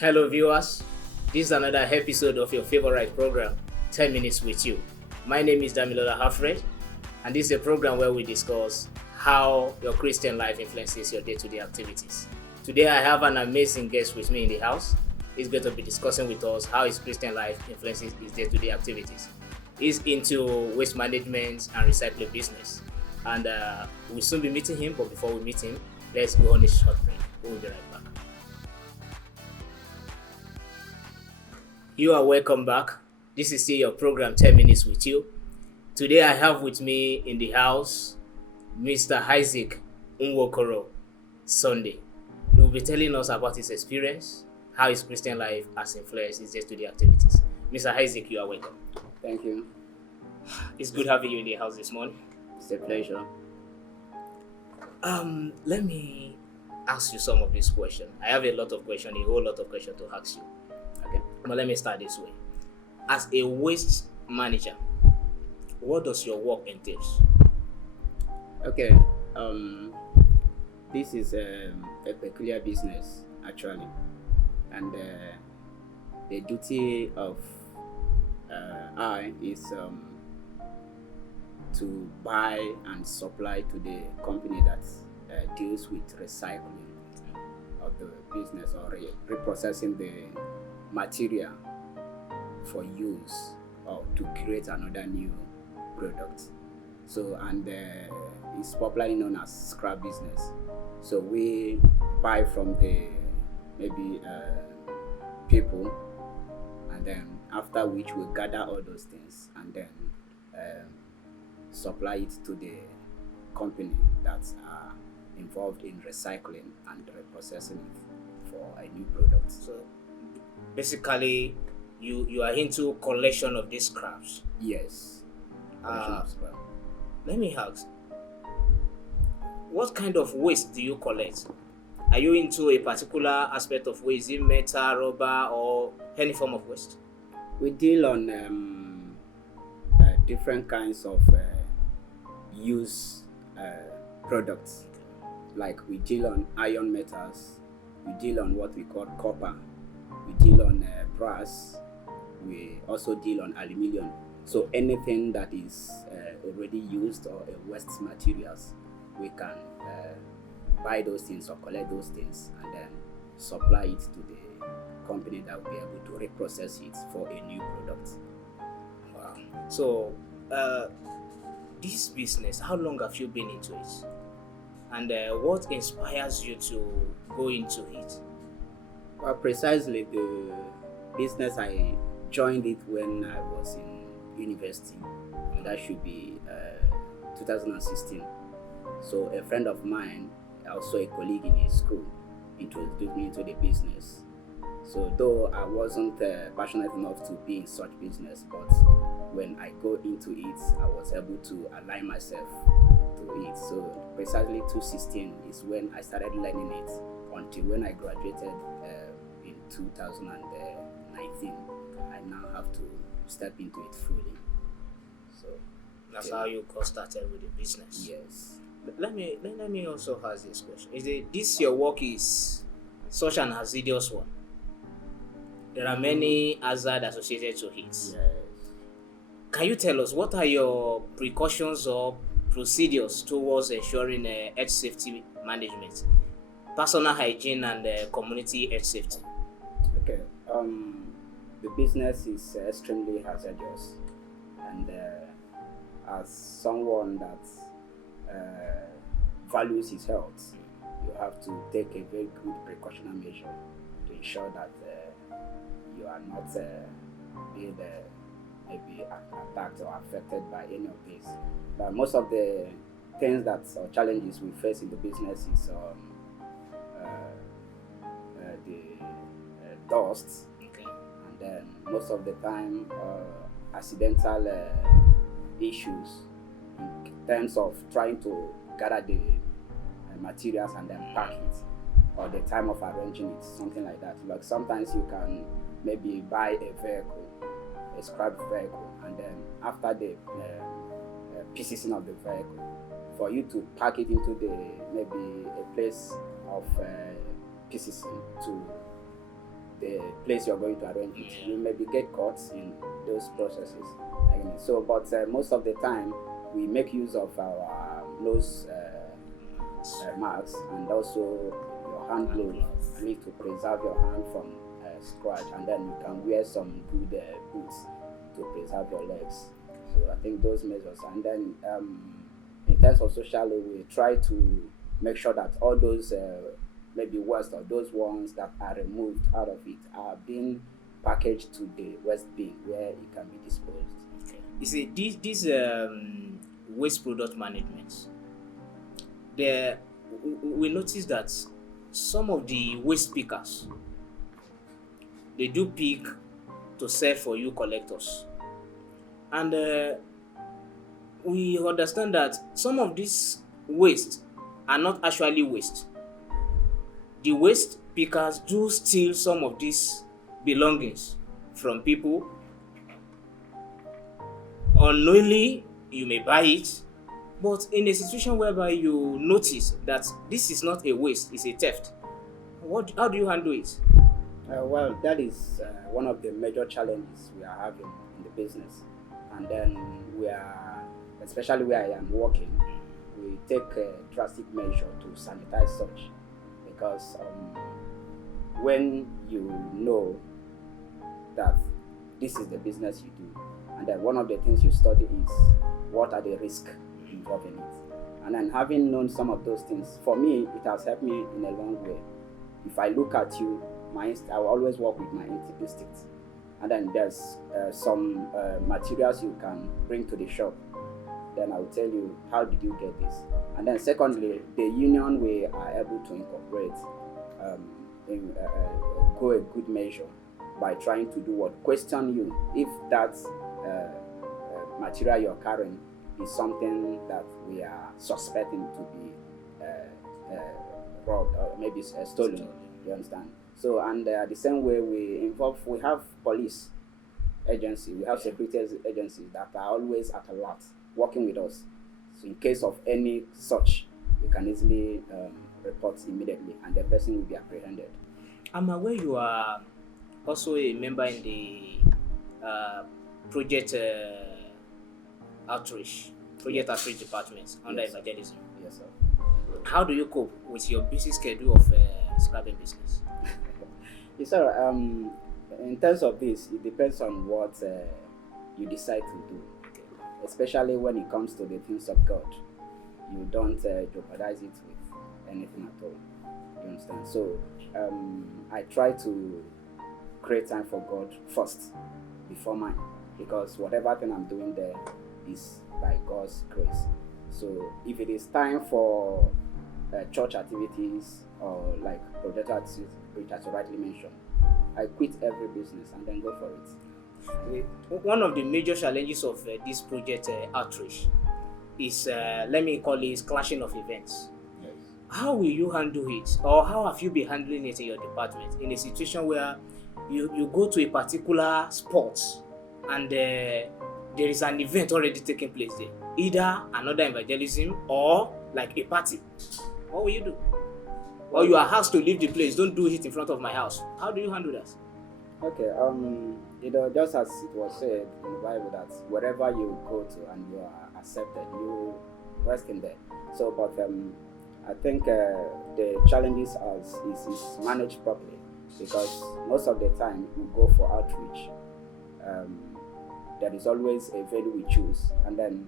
Hello, viewers. This is another episode of your favorite program, 10 Minutes with You. My name is Damilola Hafred, and this is a program where we discuss how your Christian life influences your day to day activities. Today, I have an amazing guest with me in the house. He's going to be discussing with us how his Christian life influences his day to day activities. He's into waste management and recycling business, and we'll soon be meeting him. But before we meet him, let's go on a short break. We'll be right back. You are welcome back. This is still your program 10 Minutes with You. Today I have with me in the house Mr. Isaac Nwokoro Sunday. He will be telling us about his experience, how his Christian life has influenced his day-to-day activities. Mr. Isaac, you are welcome. Thank you. It's good having you in the house this morning. It's a pleasure. Let me ask you some of these questions. I have a lot of questions, a whole lot of questions to ask you. Okay, but let me start this way. As a waste manager, what does your work entail? Okay. This is a peculiar business actually, and the duty of I is to buy and supply to the company that deals with recycling of the business or reprocessing the material for use or to create another new product. So, and it's popularly known as scrap business. So we buy from the maybe people, and then after which we gather all those things and then supply it to the company that are involved in recycling and reprocessing it for a new product. So basically, you are into collection of these scraps. Yes. Collection of scrap. Let me ask, what kind of waste do you collect? Are you into a particular aspect of waste? Is it metal, rubber, or any form of waste? We deal on different kinds of use products. Like we deal on iron metals, we deal on what we call copper, we deal on brass, we also deal on aluminium. So anything that is already used or waste materials, we can buy those things or collect those things and then supply it to the company that will be able to reprocess it for a new product. Wow. So this business, how long have you been into it? And what inspires you to go into it? Well, precisely the business, I joined it when I was in university. That should be 2016. So a friend of mine, also a colleague in his school, introduced me into the business. So though I wasn't passionate enough to be in such business, but when I go into it, I was able to align myself to it. So precisely 2016 is when I started learning it until when I graduated in 2019. I now have to step into it fully. So that's how you got started with the business. Yes. Let me also ask this question. This your work is such an hazardous one? There are many hazards associated to it. Yes. Can you tell us what are your precautions or procedures towards ensuring health safety management, personal hygiene, and community health safety? Okay. The business is extremely hazardous, and as someone that values his health, you have to take a very good precautionary measure to ensure that you are not being maybe attacked or affected by any of this. But most of the things that or challenges we face in the business is the dust, Okay. and then most of the time accidental issues in terms of trying to gather the materials and then pack it, or the time of arranging it, something like that. Like sometimes you can maybe buy a vehicle, a scrap vehicle, and then after the pieces of the vehicle, for you to pack it into the maybe a place of pieces to the place you're going to arrange it. Yeah. You maybe get caught in those processes. So, but most of the time, we make use of our nose marks and also your hand gloves. You need to preserve your hand from scratch, and then you can wear some good boots to preserve your legs. So I think those measures, and then in terms of social, we try to make sure that all those maybe waste or those ones that are removed out of it are being packaged to the waste bin where it can be disposed. Okay. You see, this waste product management, we notice that some of the waste pickers, they do pick to sell for you collectors, and we understand that some of these waste are not actually waste. The waste pickers do steal some of these belongings from people. Unknowingly, you may buy it, but in a situation whereby you notice that this is not a waste, it's a theft, how do you handle it? Well, that is one of the major challenges we are having in the business. And then we are, especially where I am working, we take a drastic measure to sanitize such, because when you know that this is the business you do, and then one of the things you study is what are the risks involved in it. And then having known some of those things, for me, it has helped me in a long way. If I look at you, I will always work with my instincts. And then there's some materials you can bring to the shop. Then I will tell you, how did you get this? And then secondly, the union we are able to incorporate go a good measure by trying to do what? Question you if that material you're carrying is something that we are suspecting to be robbed or maybe stolen. You understand? So, and the same way we have police agency, we have security agencies that are always at alert, working with us. So in case of any such, we can easily report immediately and the person will be apprehended. I'm aware you are also a member in the project outreach department under Yes, evangelism. Yes, sir. How do you cope with your busy schedule of scrapping business? Yes, sir. In terms of this, it depends on what you decide to do. Okay. Especially when it comes to the things of God, you don't jeopardize it with anything at all. You understand? So I try to create time for God first before mine, because whatever thing I'm doing there is by God's grace. So if it is time for church activities or like project activities, which as you rightly mentioned, I quit every business and then go for it. One of the major challenges of this project outreach is, let me call it, clashing of events. Yes. How will you handle it, or how have you been handling it in your department in a situation where you go to a particular spot and there is an event already taking place there, either another evangelism or like a party? What will you do? Or you are asked to leave the place, don't do it in front of my house. How do you handle that? Okay, just as it was said in the Bible that wherever you go to and you are accepted, you rest in there. So, but I think the challenges is managed properly, because most of the time we go for outreach. There is always a venue we choose, and then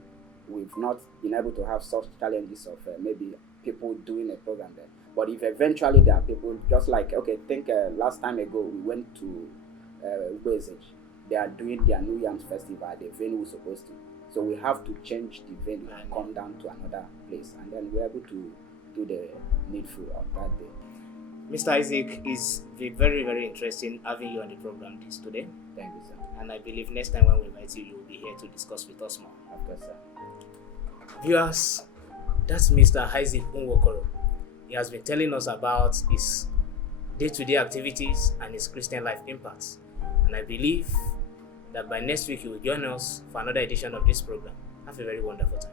we've not been able to have such challenges of maybe people doing a program there. But if eventually there are people, just like, okay, think last time ago we went to Ubezej. They are doing their New Yams Festival at the venue we're supposed to. So we have to change the venue and come down to another place, and then we're able to do the needful of that day. Mr. Isaac, it's been very, very interesting having you on the program today. Thank you, sir. And I believe next time when we invite you, you will be here to discuss with us more. Of course, sir. Viewers, that's Mr. Isaac Unwokoro. He has been telling us about his day-to-day activities and his Christian life impacts. And I believe that by next week he will join us for another edition of this program. Have a very wonderful time.